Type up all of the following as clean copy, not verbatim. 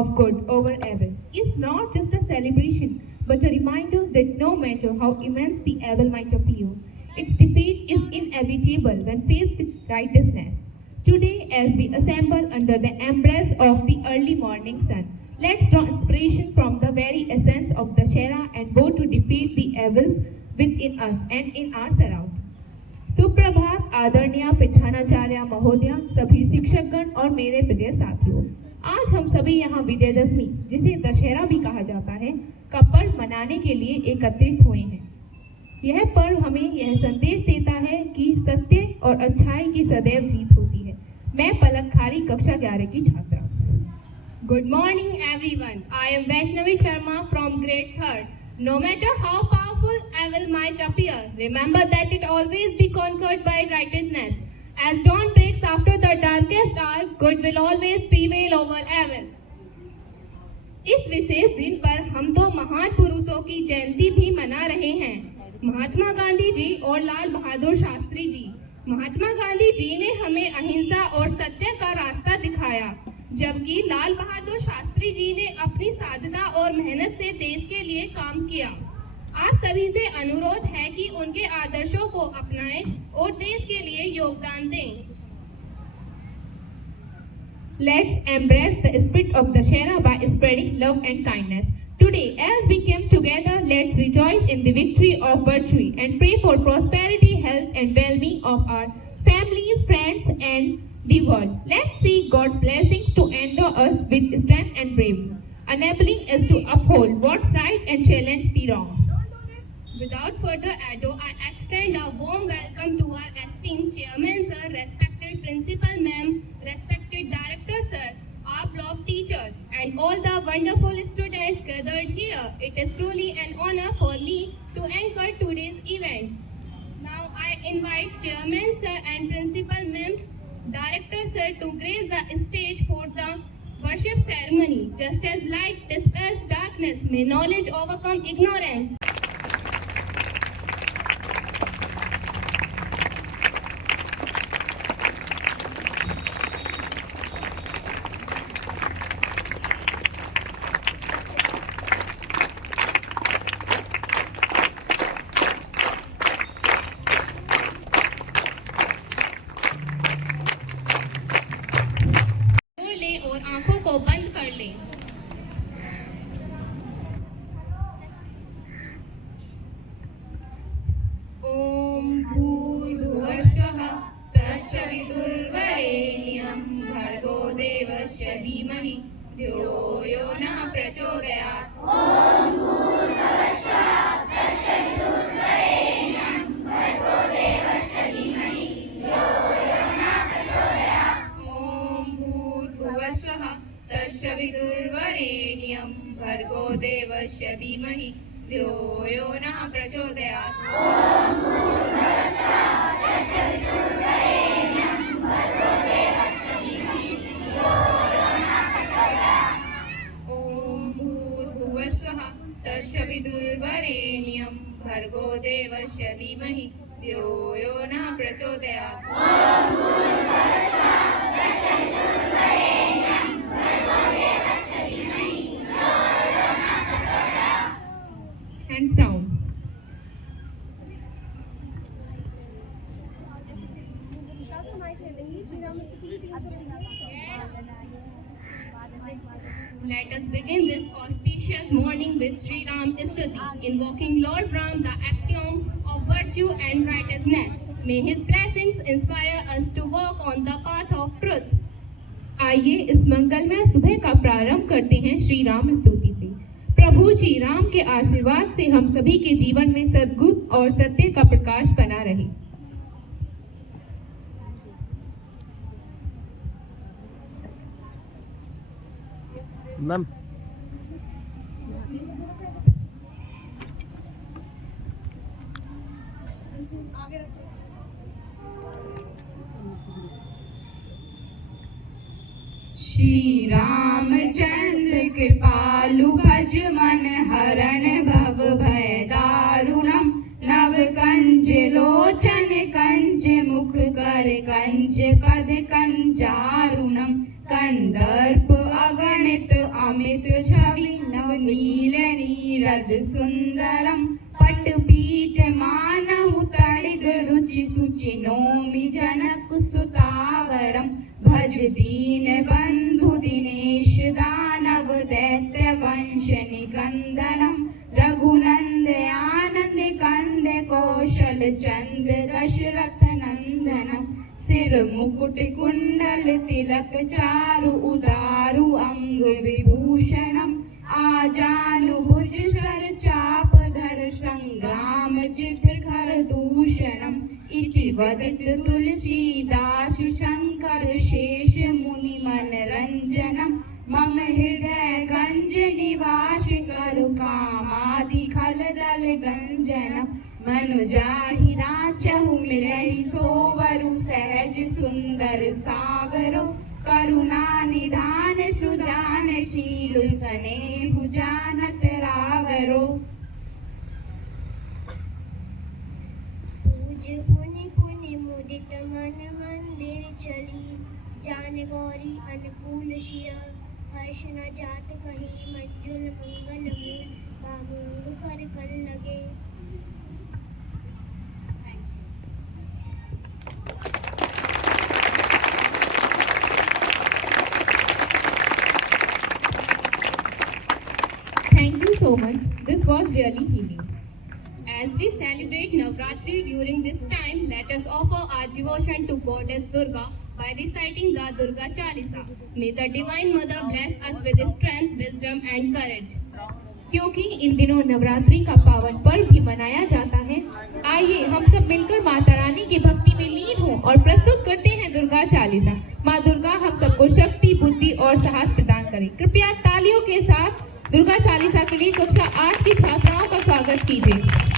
of good over evil is not just a celebration, but a reminder that no matter how immense the evil might appear, its defeat is inevitable when faced with righteousness. Today, as we assemble under the embrace of the early morning sun, let's draw inspiration from the very essence of Dashera and vow to defeat the evils within us and in our surroundings. सुप्रभात आदरणीय प्रधानाचार्य महोदय, सभी शिक्षकगण और मेरे प्रिय साथियों। आज हम सभी यहाँ विजयदशमी, जिसे दशहरा भी कहा जाता है, का पर्व मनाने के लिए एकत्रित हुए हैं। यह पर्व हमें यह संदेश देता है कि सत्य और अच्छाई की सदैव जीत होती है। मैं पलक खारी कक्षा 11 की छात्रा। Good morning everyone. I am Vaishnavi Sharma from grade 3rd. No matter how powerful evil might appear, remember that it always be conquered by righteousness. As dawn breaks after the darkest hour, good will always prevail over evil. इस विशेष दिन पर हम दो महान पुरुषों की जयंती भी मना रहे हैं, महात्मा गांधी जी और लाल बहादुर शास्त्री जी। महात्मा गांधी जी ने हमें अहिंसा और सत्य का रास्ता दिखाया, जबकि लाल बहादुर शास्त्री जी ने अपनी साधना और मेहनत से देश के लिए काम किया। आप सभी से अनुरोध है कि उनके आदर्शों को अपनाएं और देश के लिए योगदान दें। Let's embrace the spirit of Dashera by spreading love and kindness. Today, as we came together, let's rejoice in the victory of virtue and pray for prosperity, health, and well-being of our families, friends, and the world. Let's seek God's blessings to endow us with strength and bravery, enabling us to uphold what's right and challenge the wrong. Without further ado, I extend a warm welcome to our esteemed chairman sir, respected principal ma'am, respected director sir, our beloved teachers, and all the wonderful students gathered here. It is truly an honor for me to anchor today's event. Now I invite chairman sir and principal ma'am, director sir to grace the stage for the worship ceremony. Just as light dispels darkness, may knowledge overcome ignorance. और आंखों को बंद कर लें। ओम भूर्भुवस्सुः तत्सवितुर्वरेण्यं भर्गो देवस्य धीमहि धियो यो न प्रचोदयात्। ओम भूर्भुवस्सुः तत्सवितुर्वरेण्यं भर्गो देवस्य धीमहि धियो यो न प्रचोदयात्। ओम भूर्भुवस्सुः तत्सवितुर्वरेण्यं भर्गो देवस्य धीमहि धियो यो न प्रचोदयात्। ओम भूर्भुवस्सुः तत्सवितुर्वरेण्यं भर्गो देवस्य धीमहि धियो यो न प्रचोदयात्। ओम भूर्भुवस्सुः तत्सवितुर्वरेण्यं भर्गो देवस्य धीमहि धियो यो न प्रचोदयात्। ओम भूर्भुवस्सुः तत्सवितुर्वरेण्यं भर्गो देवस्य धीमहि धियो यो न प्रचोदयात्। Hands down. Let us begin this auspicious morning with Sri Ram Stuti, invoking Lord Ram, the axiom of virtue and righteousness. May his blessings inspire us to walk on the path of truth. आइए इस मंगलमय सुबह का प्रारंभ करते हैं श्री राम स्तुति से। प्रभु श्री राम के आशीर्वाद से हम सभी के जीवन में सद्गुण और सत्य का प्रकाश बना रहे। मैम श्री रामचंद्र कृपालु भज मन हरण भव भय दारुणम नव कंज लोचन कंज मुख कर कंज पद कंजारुणम कंदर्प अगणित अम यद सुंदरम पटपीठ मानहु तड़िग रुचि सुचि नौमि जनक सुतावरम भज दीन बंधु दिनेश दानव दैत्य वंश निकंदनम रघुनंद आनंद कंद कौशल चंद्र दशरथ नंदनम सिर मुकुट कुंडल तिलक चारु उदारु अंग विभूषणम आजानुभुज सर चाप धर संग्राम चित्रकर दूषणम इति वदित तुलसीदास शंकर शेष मुनि मनरंजनम मम हृदय गंज निवास करु कामादि खल दल गंजनम मनुजाहि नाचहु मिलई सोवरु सहज सुंदर सावरो करुणा निधान सुजान शील स्नेहु जानत रावरो। पूज पुनि पुनि मुदित मन मंदिर चली जान गौरी अनुकूल शिय हर्ष न जात कहीं मंजुल मंगल मूल बामूंग पर कर लगे। Thank you so much. This was really healing. As we celebrate Navratri during this time, let us offer our devotion to Goddess Durga by reciting the Durga Chalisa. May the Divine Mother bless us with strength, wisdom and courage. क्योंकि इन दिनों नवरात्रि का पावन पर्व भी मनाया जाता है, आइए हम सब मिलकर माता रानी की भक्ति में लीन हों और प्रस्तुत करते हैं दुर्गा चालीसा। माँ दुर्गा हम सबको शक्ति, बुद्धि और साहस प्रदान करें। कृपया तालियों के साथ दुर्गा चालीसा के लिए कक्षा 8 की छात्राओं का स्वागत कीजिए।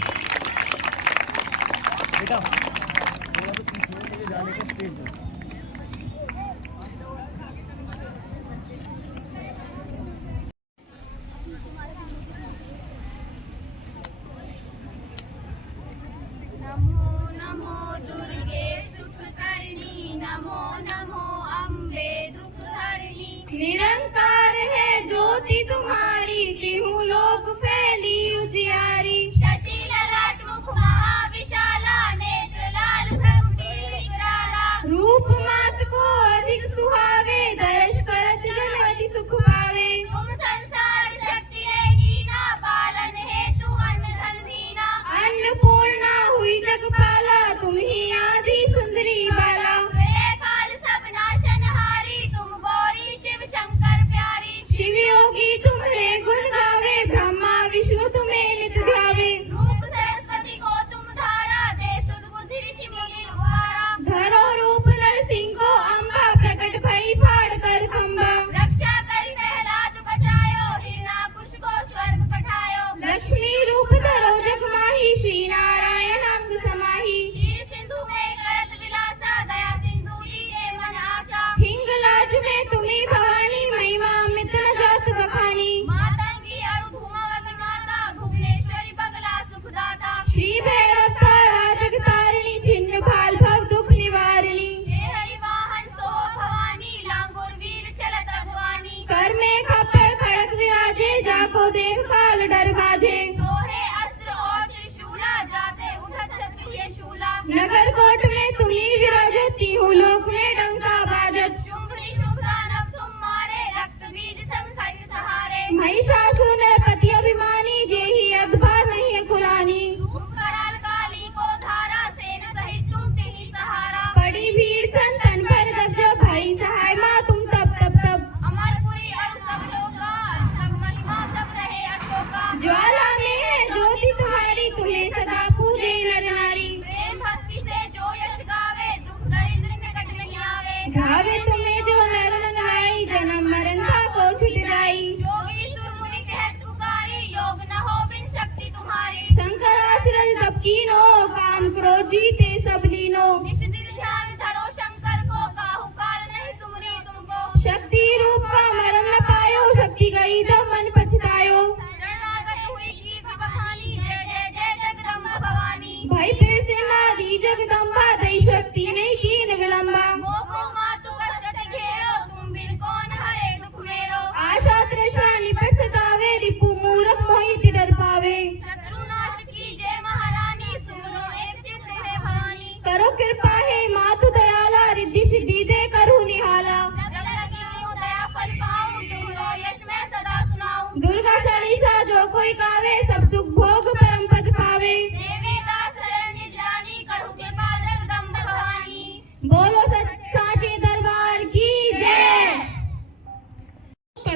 नमो नमो दुर्गे सुखकर्णी नमो नमो अम्बे दुखहरणी। निरंकार है ज्योति तुम्हारी तिहु लोक फैली उजियारी। शशि ललाट मुख महाविशाला नेत्र लाल भ्रमटी विकराला। रूप मात को अधिक सुहावे दर्श करत जन अति सुख पावे। तुम संसार शक्ति लेगी ना पालन हेतु अन्न धन दीना। अन्नपूर्णा हुई जगपाला तुम ही आदि सुंदरी बाला। प्रलय काल सब नाशनहारी तुम गौरी शिव शंकर प्यारी। शिव योगी तुम्हारे गुण गावे ब्रह्मा विष्णु तुम्हें नित ध्यावे। रूप सरस्वती को तुम धारा दे सुध बुद्धि ऋषि मुनि द्वारा। धरो रूप नरसिंह को अम्बा प्रकट भई फाड़ कर खंबा। रक्षा कर प्रहलाद बचायो हिरणाकुश को स्वर्ग पठायो। लक्ष्मी रूप धरो जग माही श्री नारायण अंग समाही। क्षीर सिंधु में करत विलासा दया सिंधु लीजे मन आशा। हिंगलाज में तुम्ही भवानी महिमा अमित न जात बखानी। मातंगी अरु धूमावत माता भुवनेश्वरी बगला सुखदाता। श्री भैरव तारा जगतारिणी छिन्न भाल भव दुख निवारिणी। हे हरि वाहन सो भवानी लांगुर वीर चलत अगवानी। कर में खप्पर खड़क विराजे जाको देख काल डर बाजे। सोहे अस्त्र और त्रिशूला जाते उठत क्षत्रिय शूला। नगर कोट में तुम्ही विराजती हूँ लोक में डंका बाजत। शुंभनी शुंभ दानव तुम मारे रक्त बीज संखन सहारे। महिषासुर नरपति अभिमानी जेहि अद्भुत मही कुलानी। रूप कराल काली को धारा सेना सहित तुम तिन्ही सहारा। बड़ी भीड़ संतन पर जब भाई सहाय माँ तुम तब तब तब। अमरपुरी और सब लोका सब महिमा सब रहे अशोका। ज्वाला में है ज्योति तुम्हारी तुम्हें सदा पूजे नर नारी। प्रेम भक्ति से जो यश गावे दुख दरिद्र निकट नहीं आवे।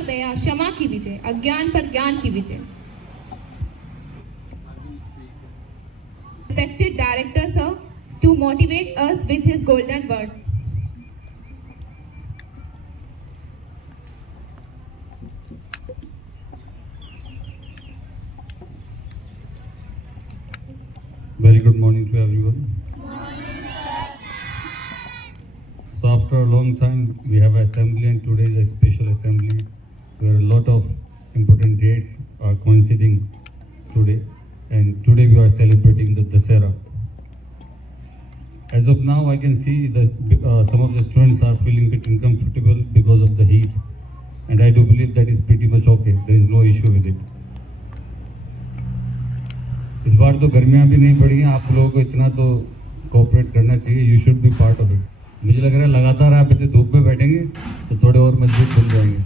दया क्षमा की विजय, अज्ञान पर ज्ञान की विजय। Respected director sir, to motivate us with his golden words. Very good morning to everyone. So after a long time, we have assembly, and today is a special assembly where a lot of important dates are coinciding today. And today we are celebrating the Dasera. As of now, I can see that some of the students are feeling a bit uncomfortable because of the heat. And I do believe that is pretty much okay. There is no issue with it. इस बार तो गर्मियाँ भी नहीं पड़ी हैं, आप लोगों को इतना तो कोऑपरेट करना चाहिए. You should be part of it. मुझे लग रहा है लगातार आप ऐसे धूप में बैठेंगे तो थोड़े और मजबूत बन जाएंगे.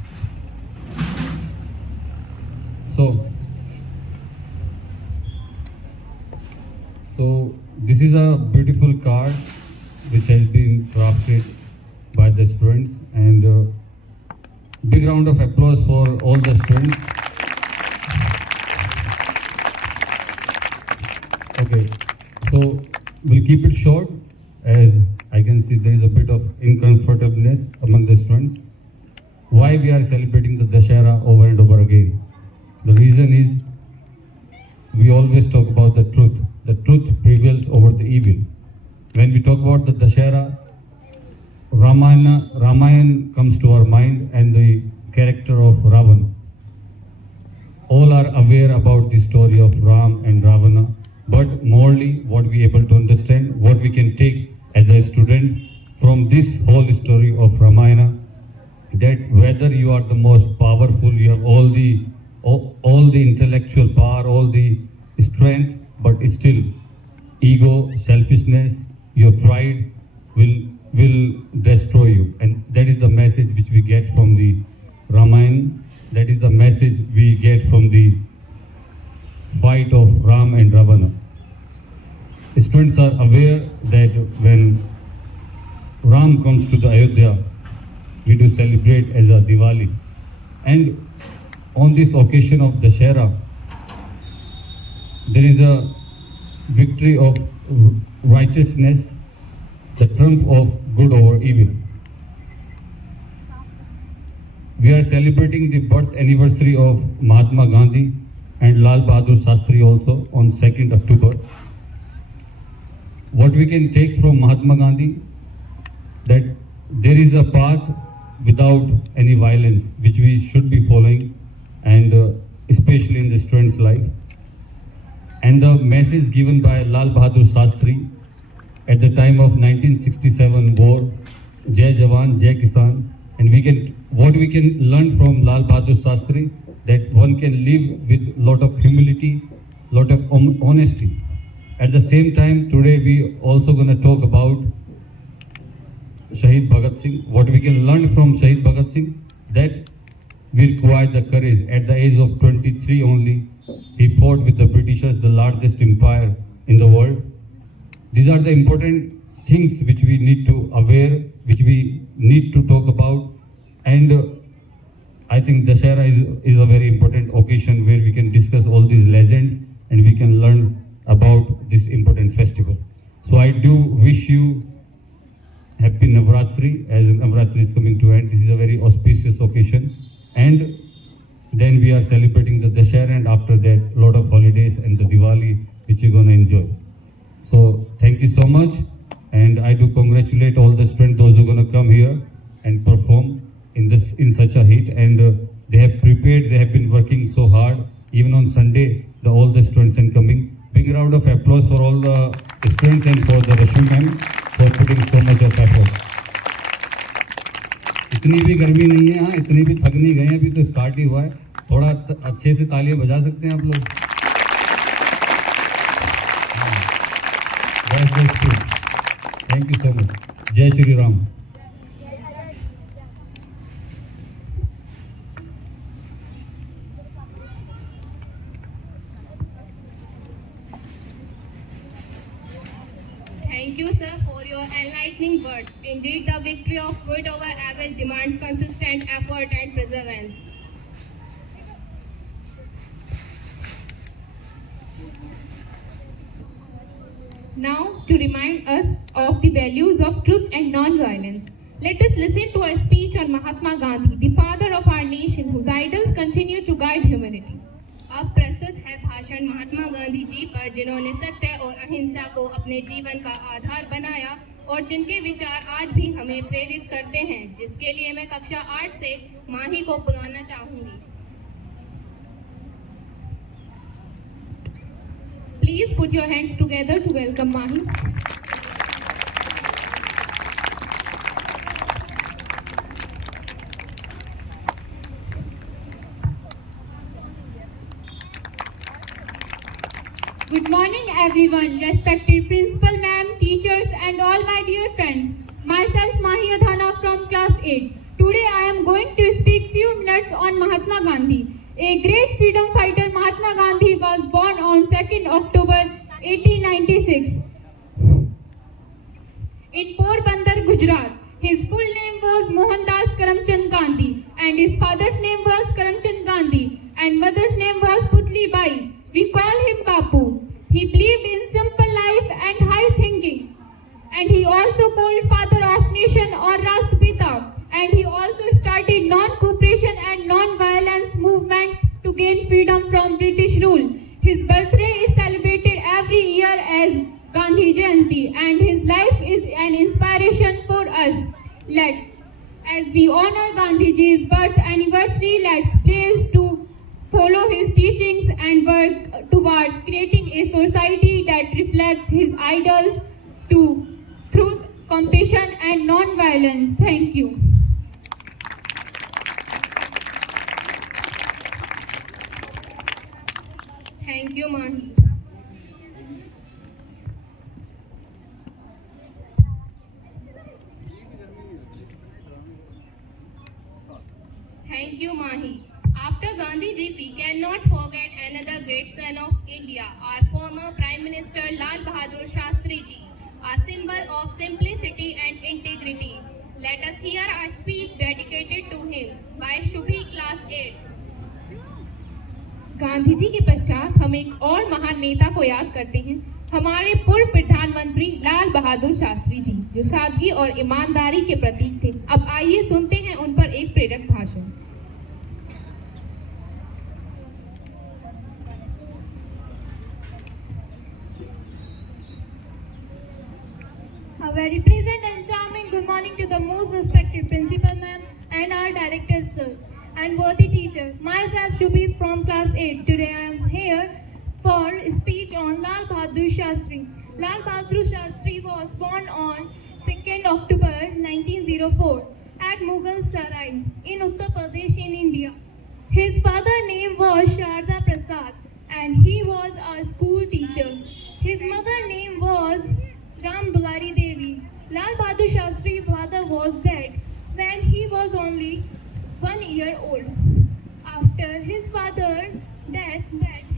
So this is a beautiful card which has been crafted by the students, and big round of applause for all the students. Okay, so we'll keep it short, as I can see there is a bit of uncomfortableness among the students. Why we are celebrating the Dashera over and over again? The reason is we always talk about the truth. The truth prevails over the evil. When we talk about the Dashera, Ramayana comes to our mind, and the character of Ravan. All are aware about the story of Ram and Ravana, but morally what we able to understand, what we can take as a student from this whole story of Ramayana, that whether you are the most powerful, you have all the intellectual power, all the strength, but still ego, selfishness, your pride will destroy you. And that is the message which we get from the Ramayana. That is the message we get from the fight of Ram and Ravana. Students are aware that when Ram comes to the Ayodhya, we do celebrate as a Diwali. And on this occasion of Dashera, there is a victory of righteousness, the triumph of good over evil. We are celebrating the birth anniversary of Mahatma Gandhi and Lal Bahadur Shastri also on 2nd October. What we can take from Mahatma Gandhi, that there is a path without any violence which we should be following, and especially in the student's life. And the message given by Lal Bahadur Shastri at the time of 1967 war, Jai Jawan, Jai Kisan. And what we can learn from Lal Bahadur Shastri, that one can live with lot of humility, lot of honesty. At the same time, today we also going to talk about Shahid Bhagat Singh. What we can learn from Shahid Bhagat Singh, that we require the courage. At the age of 23 only, he fought with the Britishers, the largest empire in the world. These are the important things which we need to aware, which we need to talk about. And I think Dashera is a very important occasion where we can discuss all these legends and we can learn about this important festival. So I do wish you happy Navratri, as Navratri is coming to end. This is a very auspicious occasion. And then we are celebrating the Dashera, and after that, lot of holidays and the Diwali, which you're going to enjoy. So thank you so much. And I do congratulate all the students, those who are going to come here and perform in such a heat. And they have prepared, they have been working so hard. Even on Sunday, all the students are coming. Big round of applause for all the students and for the Rashmi ma'am for putting so much of effort. इतनी भी गर्मी नहीं है, हाँ इतनी भी थक नहीं गए हैं, अभी तो स्टार्ट ही हुआ है. थोड़ा अच्छे से तालियां बजा सकते हैं आप लोग. Thank you so much. जय Shri Ram. Thank you, sir, for your enlightening words. Indeed, the victory of good over evil demands consistent effort and perseverance. Now, to remind us of the values of truth and non-violence, let us listen to a speech on Mahatma Gandhi, the father of our nation, whose ideals continue to guide humanity. अब प्रस्तुत है भाषण महात्मा गांधी जी पर, जिन्होंने सत्य और अहिंसा को अपने जीवन का आधार बनाया और जिनके विचार आज भी हमें प्रेरित करते हैं, जिसके लिए मैं कक्षा 8 से माही को बुलाना चाहूंगी। Please put your hands together to welcome Mahi. Good morning everyone, respected principal ma'am, teachers and all my dear friends. Myself Mahi Adhana from class 8. Today I am going to speak few minutes on Mahatma Gandhi. A great freedom fighter, Mahatma Gandhi was born on 2nd October 1896 in Porbandar, Gujarat. His full name was Mohandas Karamchand Gandhi and his father's name was Karamchand Gandhi and mother's name was Putli Bai. We call him Bapu. He believed in simple life and high thinking. And he also called father of nation or Rashtrapita. And he also started non-cooperation and non-violence movement to gain freedom from British rule. His birthday is celebrated every year as Gandhi Jayanti and his life is an inspiration for us. As we honor Gandhiji's birth anniversary, let's please to follow his teachings and work towards creating a society that reflects his ideals to truth, compassion and non-violence. Thank you. Thank you, Mahi. Thank you, Mahi. After Gandhi ji, we cannot forget another great son of India, our former Prime Minister Lal Bahadur Shastri ji, a symbol of simplicity and integrity. Let us hear a speech dedicated to him by Shubhi, class 8. Gandhi ji के पश्चात हम एक और महान नेता को याद करते हैं, हमारे पूर्व प्रधानमंत्री लाल बहादुर शास्त्री जी, जो सादगी और ईमानदारी के प्रतीक थे। अब आइए सुनते हैं उन पर एक प्रेरक भाषण। A very pleasant and charming good morning to the most respected principal ma'am and our director sir and worthy teacher. Myself Shubhi from class 8. Today I am here for a speech on Lal Bahadur Shastri. Lal Bahadur Shastri was born on 2nd October 1904 at Mughal Sarai in Uttar Pradesh in India. His father's name was Sharda Prasad and he was a school teacher. His mother's name was Ram Dulari Devi. Lal Bahadur Shastri's father was dead when he was only 1 year old. After his father's death,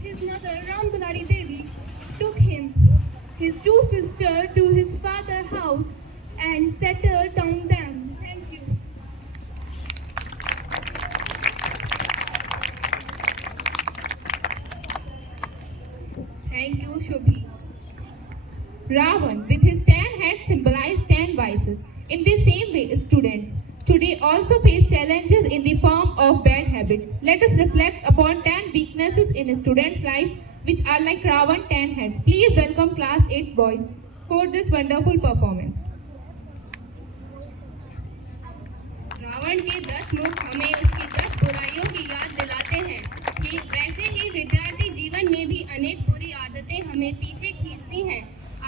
his mother Ram Dulari Devi took him, his two sisters, to his father's house and settled down them. Thank you. Thank you, Shubhi. Ravan, with his 10 heads, symbolized 10 vices. In the same way, students today also face challenges in the form of bad habits. Let us reflect upon 10 weaknesses in a student's life which are like Ravan 10 heads. Please welcome class 8 boys for this wonderful performance. Ravan के 10 मुख हमें उसकी 10 बुराइयों की याद दिलाते हैं कि वैसे ही विद्यार्थी जीवन में भी अनेक बुरी आदतें हमें पीछे खींचती हैं।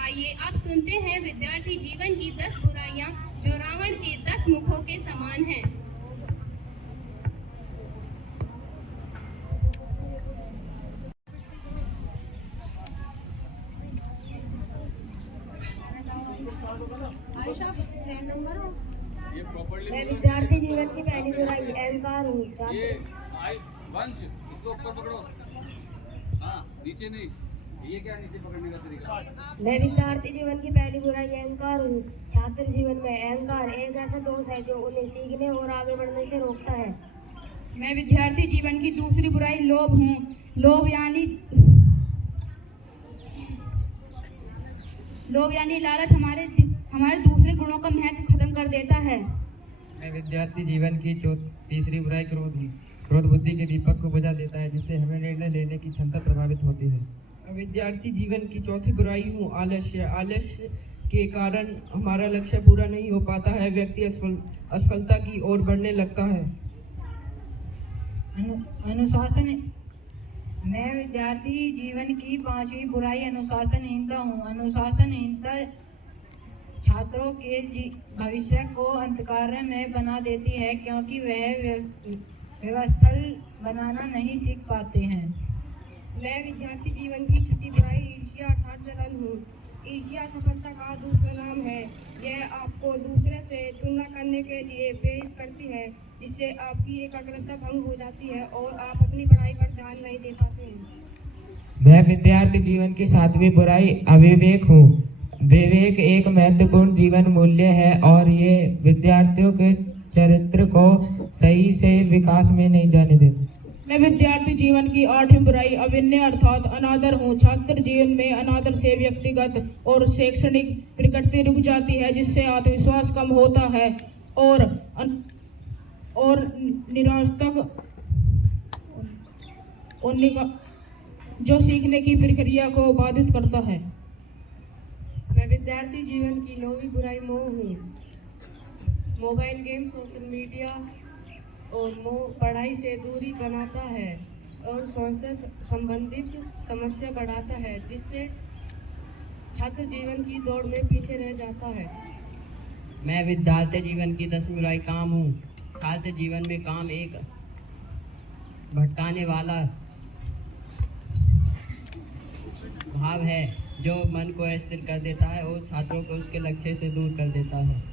आइए अब सुनते हैं विद्यार्थी जीवन की 10 बुराइयां जो रावण के 10 मुखों के समान हैं। मैं विद्यार्थी जीवन की पहली बुराई अहंकार हूँ। इसको ऊपर पकड़ो। हाँ, नीचे नहीं। ये क्या नीचे पकड़ने का तरीका? मैं विद्यार्थी जीवन की पहली बुराई अहंकार हूँ। छात्र जीवन में अहंकार एक ऐसा दोष है जो उन्हें सीखने और आगे बढ़ने से रोकता है। मैं विद्यार्थी जीवन की दूसरी बुराई लोभ हूँ। लोभ यानी लोभ यानी लालच हमारे दूसरे गुणों का महत्व खत्म कर देता है। मैं विद्यार्थी जीवन की तीसरी बुराई क्रोध हूँ। क्रोध बुद्धि के दीपक को बुझा देता है, जिससे हमें निर्णय लेने की क्षमता प्रभावित होती है। विद्यार्थी जीवन की चौथी बुराई हूँ आलस्य। आलस्य के कारण हमारा लक्ष्य पूरा नहीं हो पाता है, व्यक्ति असफलता की ओर बढ़ने लगता है। अनुशासन। मैं विद्यार्थी जीवन की पांचवी बुराई अनुशासनहीनता हूँ। अनुशासनहीनता छात्रों के भविष्य को अंधकार में बना देती है, क्योंकि वह व्यवस्था बनाना नहीं सीख पाते हैं। मैं विद्यार्थी जीवन की छठी बुराई ईर्ष्या अर्थात जलन हूँ। ईर्ष्या सफलता का दूसरा नाम है। यह आपको दूसरे से तुलना करने के लिए प्रेरित करती है, जिससे आपकी एकाग्रता भंग हो जाती है और आप अपनी पढ़ाई पर ध्यान नहीं दे पाते हैं। मैं विद्यार्थी जीवन की सातवीं बुराई अविवेक हूँ। विवेक एक महत्वपूर्ण जीवन मूल्य है और ये विद्यार्थियों के चरित्र को सही से विकास में नहीं जाने देते। मैं विद्यार्थी जीवन की आठवीं बुराई अविनय अर्थात अनादर हूँ। छात्र जीवन में अनादर से व्यक्तिगत और शैक्षणिक प्रगति रुक जाती है, जिससे आत्मविश्वास कम होता है और निराशक जो सीखने की प्रक्रिया को बाधित करता है। मैं विद्यार्थी जीवन की नौवीं बुराई मोह हूँ। मोबाइल गेम, सोशल मीडिया और मोह पढ़ाई से दूरी बनाता है और स्वास्थ्य से संबंधित समस्या बढ़ाता है, जिससे छात्र जीवन की दौड़ में पीछे रह जाता है। मैं विद्यार्थी जीवन की 10वीं बुराई काम हूँ। छात्र जीवन में काम एक भटकाने वाला भाव है, जो मन को अस्थिर कर देता है और छात्रों को उसके लक्ष्य से दूर कर देता है।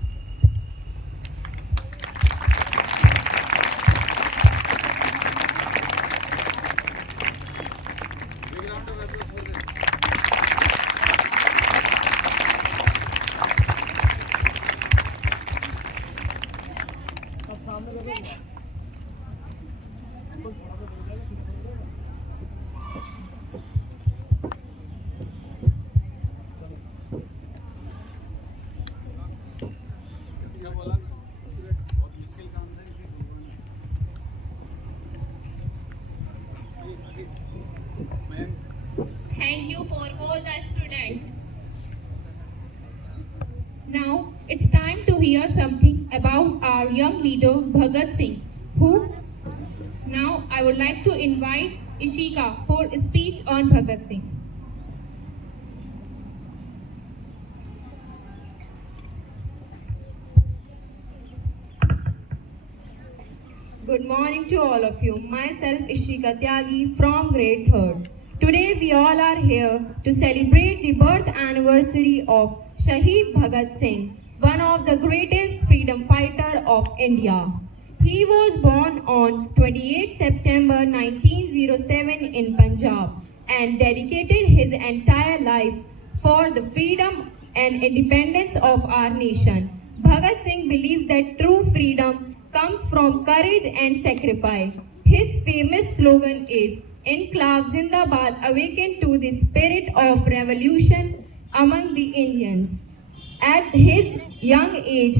Thank you for all the students. Now it's time to hear something about our young leader Bhagat Singh, who now I would like to invite Ishika for a speech on Bhagat Singh. Good morning to all of you. Myself Ishika Tyagi from grade 3rd. Today we all are here to celebrate the birth anniversary of Shaheed Bhagat Singh, one of the greatest freedom fighter of India. He was born on 28 September 1907 in Punjab and dedicated his entire life for the freedom and independence of our nation. Bhagat Singh believed that true freedom comes from courage and sacrifice. His famous slogan is Inqilab Zindabad, awakened to the spirit of revolution among the Indians. At his young age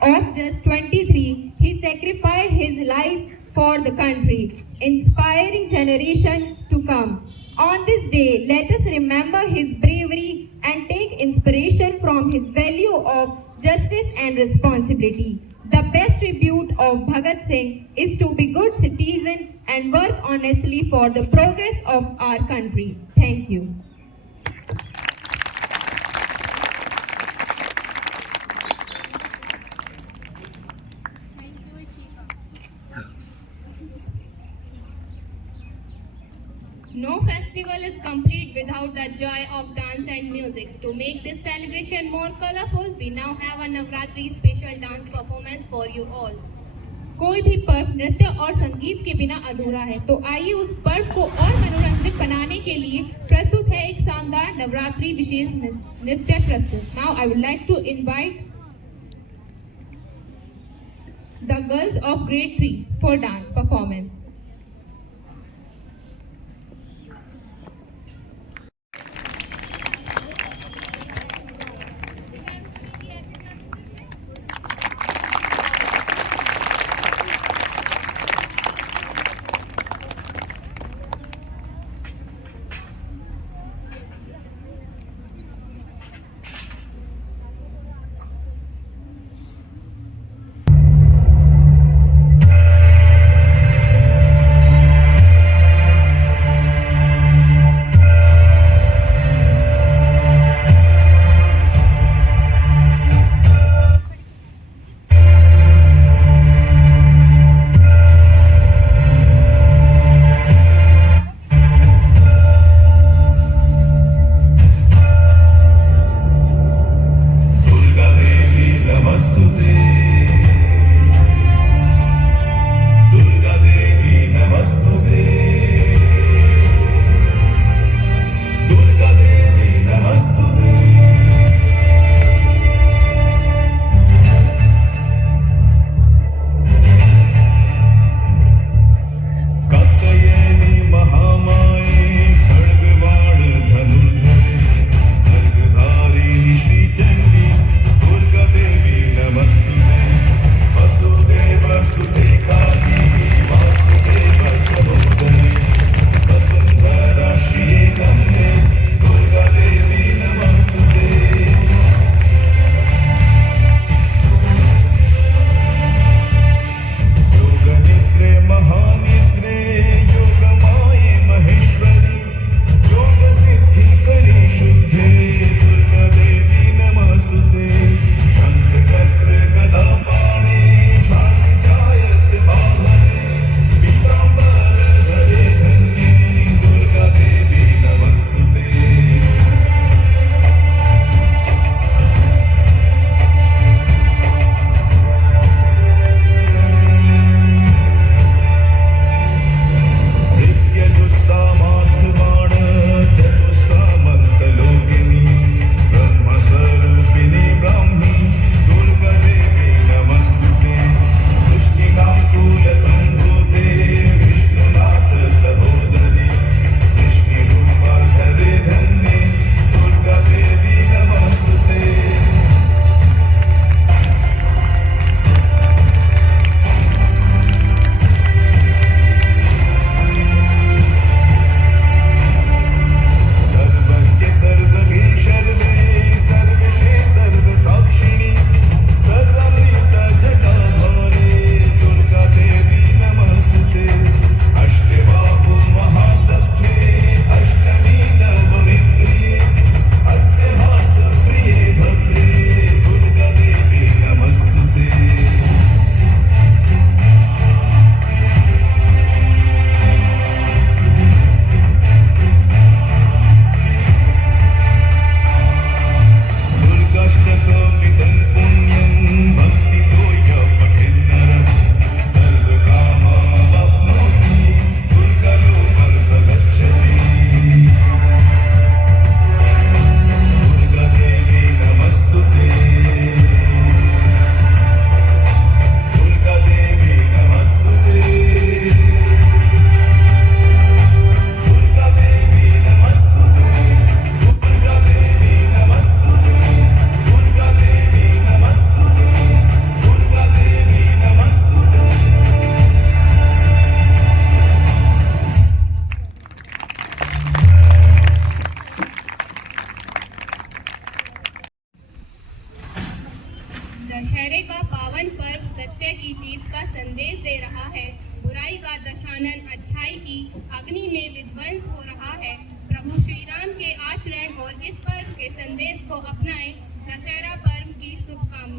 of just 23, he sacrificed his life for the country, inspiring generation to come. On this day, let us remember his bravery and take inspiration from his value of justice and responsibility. The best tribute of Bhagat Singh is to be good citizen and work honestly for the progress of our country. Thank you. No festival is complete without the joy of dance and music. To make this celebration more colorful, we now have a Navratri special dance performance for you all. कोई भी पर्व नृत्य और संगीत के बिना अधूरा है, तो आइए उस पर्व को और मनोरंजक बनाने के लिए प्रस्तुत है एक शानदार नवरात्रि विशेष नृत्य प्रस्तुत. Now I would like to invite the girls of grade 3 for dance performance.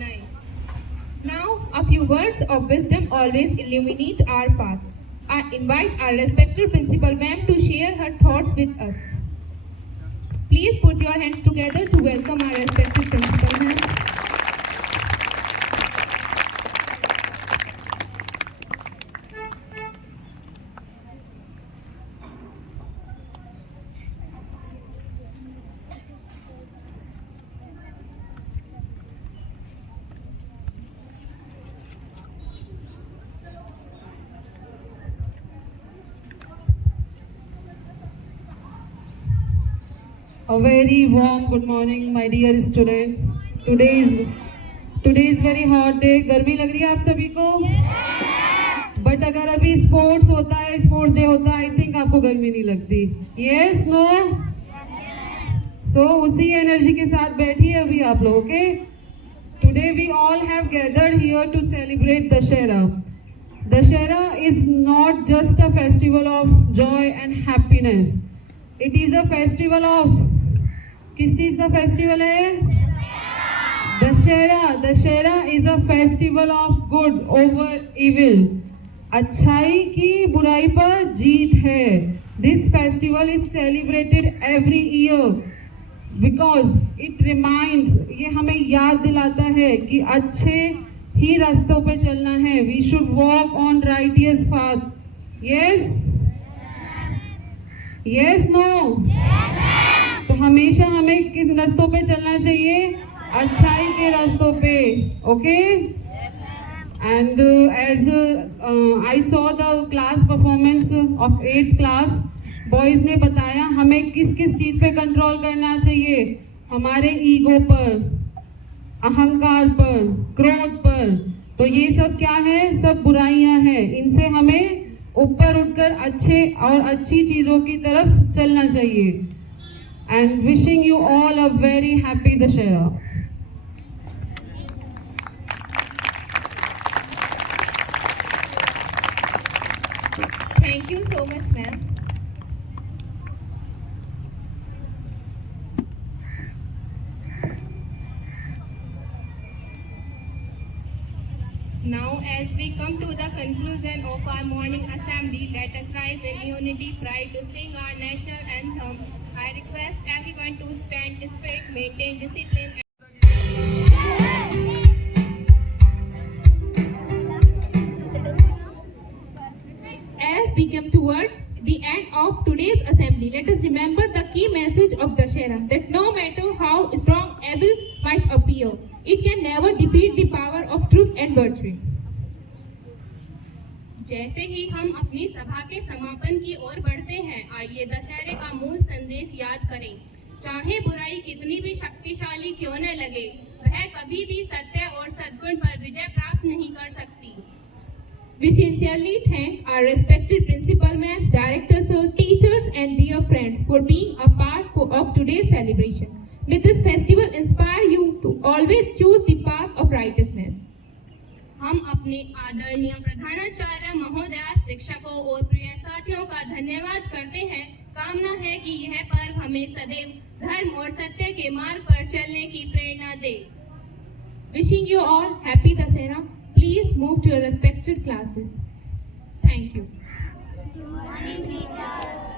नहीं। Now, a few words of wisdom always illuminate our path. I invite our respected principal ma'am to share her thoughts with us. Please put your hands together to welcome our respected principal ma'am. A very warm good morning, my dear students. Today is very hot day. गर्मी लग रही है आप सभी को? But अगर अभी sports होता है, स्पोर्ट्स डे होता है, आई थिंक आपको गर्मी नहीं लगती. Yes, no? So उसी एनर्जी के साथ बैठिए अभी आप लोग, okay? Today we all have gathered here to celebrate Dashera. Dashera is not just a festival of joy and happiness. It is a festival of, किस चीज का फेस्टिवल है? Dussehra. Dussehra is a festival of good over evil. अच्छाई की बुराई पर जीत है. This festival is celebrated every year because it reminds, ये हमें याद दिलाता है कि अच्छे ही रास्तों पे चलना है. We should walk on righteous path. Yes, yes, no? तो हमेशा हमें किन रास्तों पे चलना चाहिए? अच्छाई के रास्तों पे. Okay? And as I saw the class performance of 8th class, boys ने बताया हमें किस किस चीज पे कंट्रोल करना चाहिए. हमारे ईगो पर, अहंकार पर, क्रोध पर. तो ये सब क्या है? सब बुराइयां हैं. इनसे हमें ऊपर उठकर अच्छे और अच्छी चीजों की तरफ चलना चाहिए. And wishing you all a very happy Dussehra. Thank you so much, ma'am. Now, as we come to the conclusion of our morning assembly, let us rise in unity, pride to sing our national anthem. I request everyone to stand straight, maintain discipline. As we come towards the end of today's assembly, let us remember the key message of Dashera, that no matter how strong evil might appear, it can never defeat the power of truth and virtue. जैसे ही हम अपनी सभा के समापन की ओर बढ़ते हैं, आइए दशहरे का मूल संदेश याद करें. चाहे बुराई कितनी भी शक्तिशाली क्यों न लगे, वह कभी भी सत्य और सद्गुण पर विजय प्राप्त नहीं कर सकती. We sincerely thank our respected principal ma'am, director sir, teachers and dear friends for being a part of today's celebration. May this festival inspire you to always choose the path of righteousness. हम अपने आदरणीय प्रधानाचार्य महोदय, शिक्षकों और प्रिय साथियों का धन्यवाद करते हैं. कामना है कि यह पर्व हमें सदैव धर्म और सत्य के मार्ग पर चलने की प्रेरणा दे. Wishing you all happy Dasera. Please move to your respected classes. Thank you. Good morning, teacher.